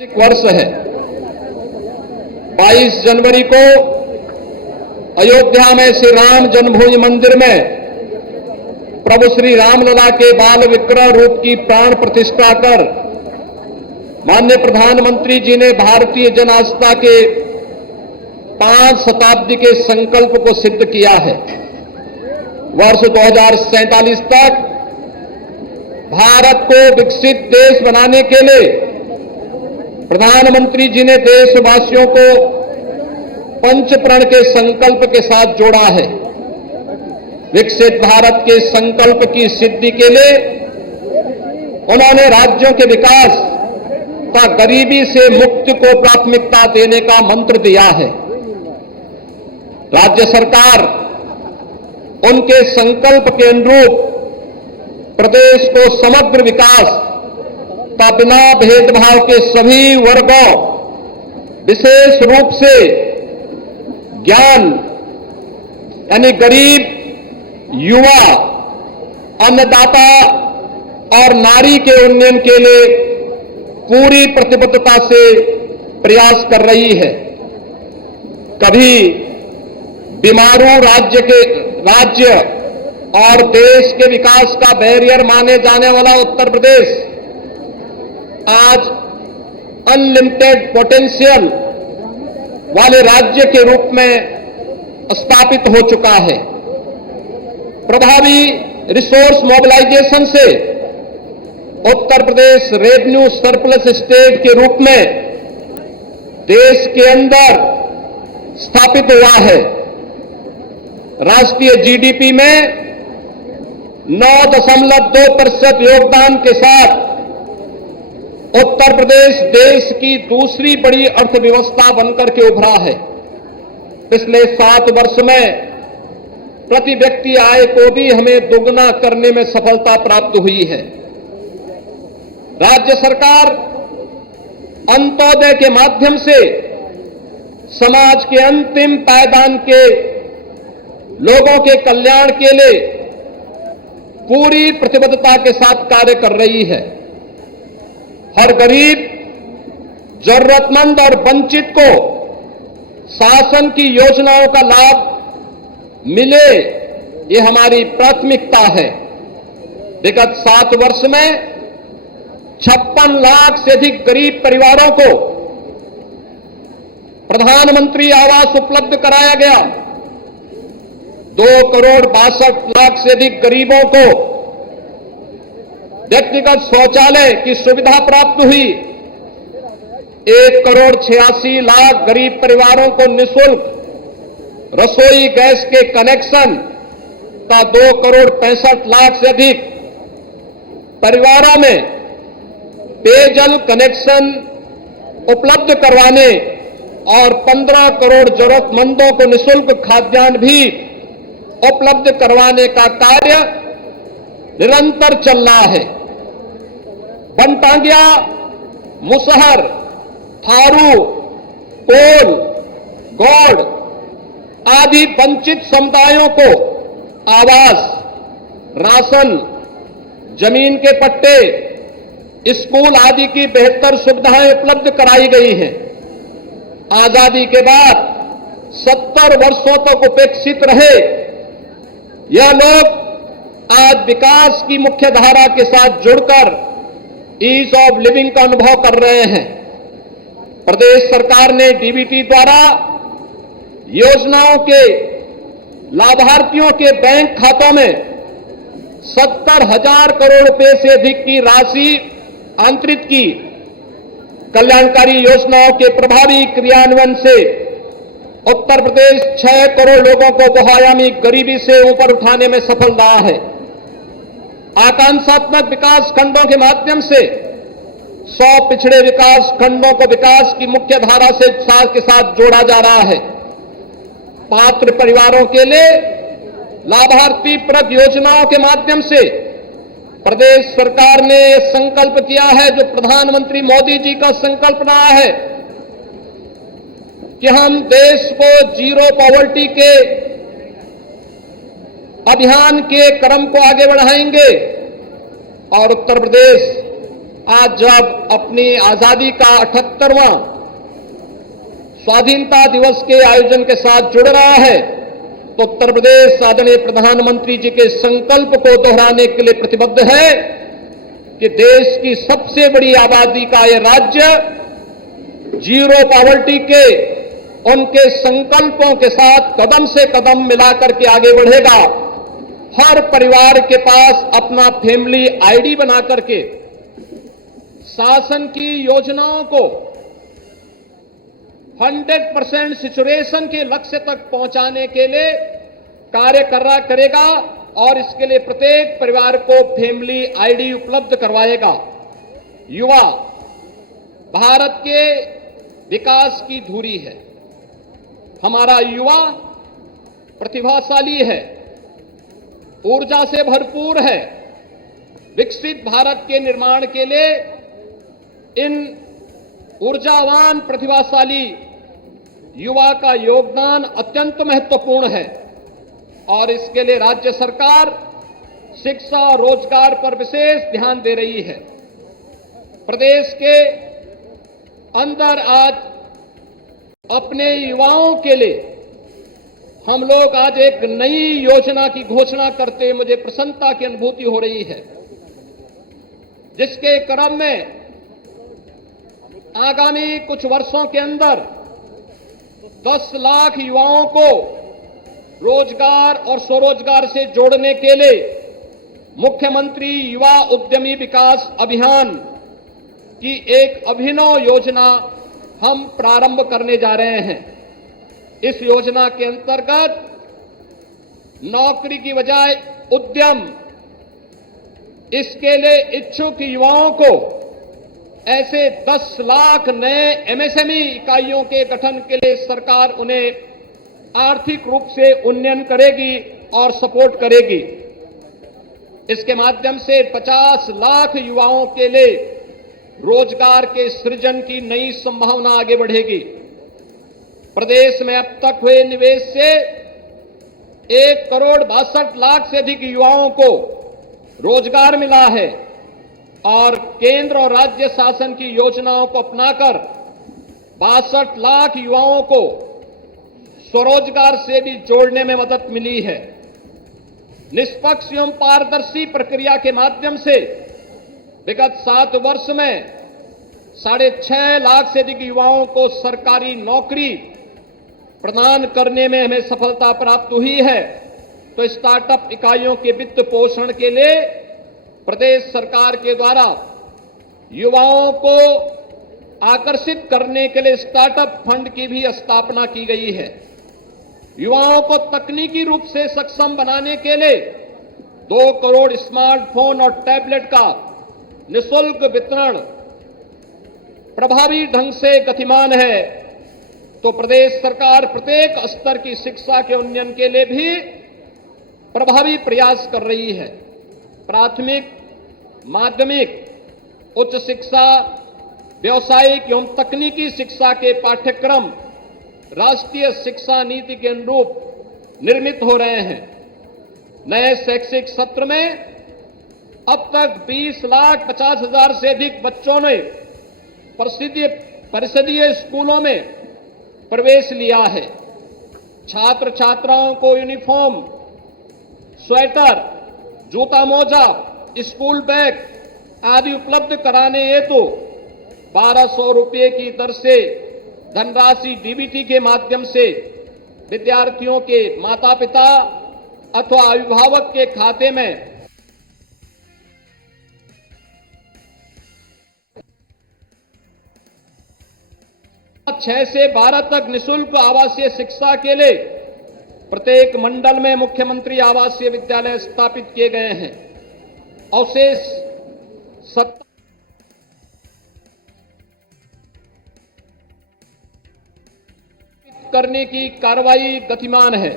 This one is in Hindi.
वर्ष है। 22 जनवरी को अयोध्या में श्री राम जन्मभूमि मंदिर में प्रभु श्री रामलला के बाल विग्रह रूप की प्राण प्रतिष्ठा कर माननीय प्रधानमंत्री जी ने भारतीय जन आस्था के 5 शताब्दी के संकल्प को सिद्ध किया है। वर्ष 2047 तक भारत को विकसित देश बनाने के लिए प्रधानमंत्री जी ने देशवासियों को पंचप्रण के संकल्प के साथ जोड़ा है। विकसित भारत के संकल्प की सिद्धि के लिए उन्होंने राज्यों के विकास तथा गरीबी से मुक्ति को प्राथमिकता देने का मंत्र दिया है। राज्य सरकार उनके संकल्प के अनुरूप प्रदेश को समग्र विकास तथा बिना भेदभाव के सभी वर्गों, विशेष रूप से ज्ञान यानी गरीब, युवा, अन्नदाता और नारी के उन्नयन के लिए पूरी प्रतिबद्धता से प्रयास कर रही है। कभी बीमारू राज्य और देश के विकास का बैरियर माने जाने वाला उत्तर प्रदेश आज अनलिमिटेड पोटेंशियल वाले राज्य के रूप में स्थापित हो चुका है। प्रभावी रिसोर्स मोबिलाइजेशन से Uttar Pradesh revenue surplus state के रूप में देश के अंदर स्थापित हुआ है। राष्ट्रीय जीडीपी में 9.2% योगदान के साथ उत्तर प्रदेश देश की दूसरी बड़ी अर्थव्यवस्था बनकर के उभरा है। पिछले 7 वर्ष में प्रति व्यक्ति आय को भी हमें दोगुना करने में सफलता प्राप्त हुई है। राज्य सरकार अंत्योदय के माध्यम से समाज के अंतिम पायदान के लोगों के कल्याण के लिए पूरी प्रतिबद्धता के साथ कार्य कर रही है। हर गरीब, जरूरतमंद और वंचित को शासन की योजनाओं का लाभ मिले, ये हमारी प्राथमिकता है। विगत 7 वर्ष में 56 लाख से अधिक गरीब परिवारों को प्रधानमंत्री आवास उपलब्ध कराया गया। 2,62,00,000 से अधिक गरीबों को व्यक्तिगत शौचालय की सुविधा प्राप्त हुई। 1,86,00,000 गरीब परिवारों को निःशुल्क रसोई गैस के कनेक्शन का 2,65,00,000 से अधिक परिवारों में पेयजल कनेक्शन उपलब्ध करवाने और 15 करोड़ जरूरतमंदों को निःशुल्क खाद्यान्न भी उपलब्ध करवाने का कार्य निरंतर चल रहा है। बनटांगिया, मुसहर, थारू, कोल, गौड़ आदि वंचित समुदायों को आवास, राशन, जमीन के पट्टे, स्कूल आदि की बेहतर सुविधाएं उपलब्ध कराई गई हैं। आजादी के बाद 70 वर्षों तक उपेक्षित रहे यह लोग आज विकास की मुख्य धारा के साथ जुड़कर ईज ऑफ लिविंग का अनुभव कर रहे हैं। प्रदेश सरकार ने डीबीटी द्वारा योजनाओं के लाभार्थियों के बैंक खातों में 70,000 करोड़ रुपए से अधिक की राशि अंतरित की। कल्याणकारी योजनाओं के प्रभावी क्रियान्वयन से उत्तर प्रदेश 6 करोड़ लोगों को बहुआयामी गरीबी से ऊपर उठाने में सफल रहा है। आकांक्षात्मक विकास खंडों के माध्यम से 100 पिछड़े विकास खंडों को विकास की मुख्य धारा से साथ के साथ जोड़ा जा रहा है। पात्र परिवारों के लिए लाभार्थी परक योजनाओं के माध्यम से प्रदेश सरकार ने यह संकल्प किया है, जो प्रधानमंत्री मोदी जी का संकल्प रहा है कि हम देश को जीरो पॉवर्टी के अभियान के क्रम को आगे बढ़ाएंगे और उत्तर प्रदेश आज जब अपनी आजादी का 78वां स्वाधीनता दिवस के आयोजन के साथ जुड़ रहा है, तो उत्तर प्रदेश आदरणीय प्रधानमंत्री जी के संकल्प को दोहराने के लिए प्रतिबद्ध है कि देश की सबसे बड़ी आबादी का यह राज्य जीरो पॉवर्टी के उनके संकल्पों के साथ कदम से कदम मिलाकर के आगे बढ़ेगा। हर परिवार के पास अपना फैमिली आईडी बना करके शासन की योजनाओं को 100% सिचुएशन के लक्ष्य तक पहुंचाने के लिए कार्य करेगा और इसके लिए प्रत्येक परिवार को फैमिली आईडी उपलब्ध करवाएगा। युवा भारत के विकास की धुरी है। हमारा युवा प्रतिभाशाली है, ऊर्जा से भरपूर है। विकसित भारत के निर्माण के लिए इन ऊर्जावान प्रतिभाशाली युवा का योगदान अत्यंत महत्वपूर्ण है और इसके लिए राज्य सरकार शिक्षा रोजगार पर विशेष ध्यान दे रही है। प्रदेश के अंदर आज अपने युवाओं के लिए हम लोग आज एक नई योजना की घोषणा करते मुझे प्रसन्नता की अनुभूति हो रही है, जिसके क्रम में आगामी कुछ वर्षों के अंदर 10 लाख युवाओं को रोजगार और स्वरोजगार से जोड़ने के लिए मुख्यमंत्री युवा उद्यमी विकास अभियान की एक अभिनव योजना हम प्रारंभ करने जा रहे हैं। इस योजना के अंतर्गत नौकरी की बजाय उद्यम, इसके लिए इच्छुक युवाओं को ऐसे 10 लाख नए एमएसएमई इकाइयों के गठन के लिए सरकार उन्हें आर्थिक रूप से उन्नयन करेगी और सपोर्ट करेगी। इसके माध्यम से 50 लाख युवाओं के लिए रोजगार के सृजन की नई संभावना आगे बढ़ेगी। प्रदेश में अब तक हुए निवेश से 1,62,00,000 से अधिक युवाओं को रोजगार मिला है और केंद्र और राज्य शासन की योजनाओं को अपनाकर 62 लाख युवाओं को स्वरोजगार से भी जोड़ने में मदद मिली है। निष्पक्ष एवं पारदर्शी प्रक्रिया के माध्यम से विगत 7 वर्ष में 6.5 लाख से अधिक युवाओं को सरकारी नौकरी प्रदान करने में हमें सफलता प्राप्त हुई है। तो स्टार्टअप इकाइयों के वित्त पोषण के लिए प्रदेश सरकार के द्वारा युवाओं को आकर्षित करने के लिए स्टार्टअप फंड की भी स्थापना की गई है। युवाओं को तकनीकी रूप से सक्षम बनाने के लिए 2 करोड़ स्मार्टफोन और टैबलेट का निःशुल्क वितरण प्रभावी ढंग से गतिमान है। तो प्रदेश सरकार प्रत्येक स्तर की शिक्षा के उन्नयन के लिए भी प्रभावी प्रयास कर रही है। प्राथमिक, माध्यमिक, उच्च शिक्षा, व्यावसायिक एवं तकनीकी शिक्षा के पाठ्यक्रम राष्ट्रीय शिक्षा नीति के अनुरूप निर्मित हो रहे हैं। नए शैक्षिक सत्र में अब तक 20,50,000 से अधिक बच्चों ने परिषदीय स्कूलों में प्रवेश लिया है। छात्र छात्राओं को यूनिफॉर्म, स्वेटर, जूता मोजा, स्कूल बैग आदि उपलब्ध कराने हेतु 1,200 रुपये की दर से धनराशि डीबीटी के माध्यम से विद्यार्थियों के माता पिता अथवा अभिभावक के खाते में 6 से 12 तक निःशुल्क आवासीय शिक्षा के लिए प्रत्येक मंडल में मुख्यमंत्री आवासीय विद्यालय स्थापित किए गए हैं। अवशेष 7 करने की कार्रवाई गतिमान है।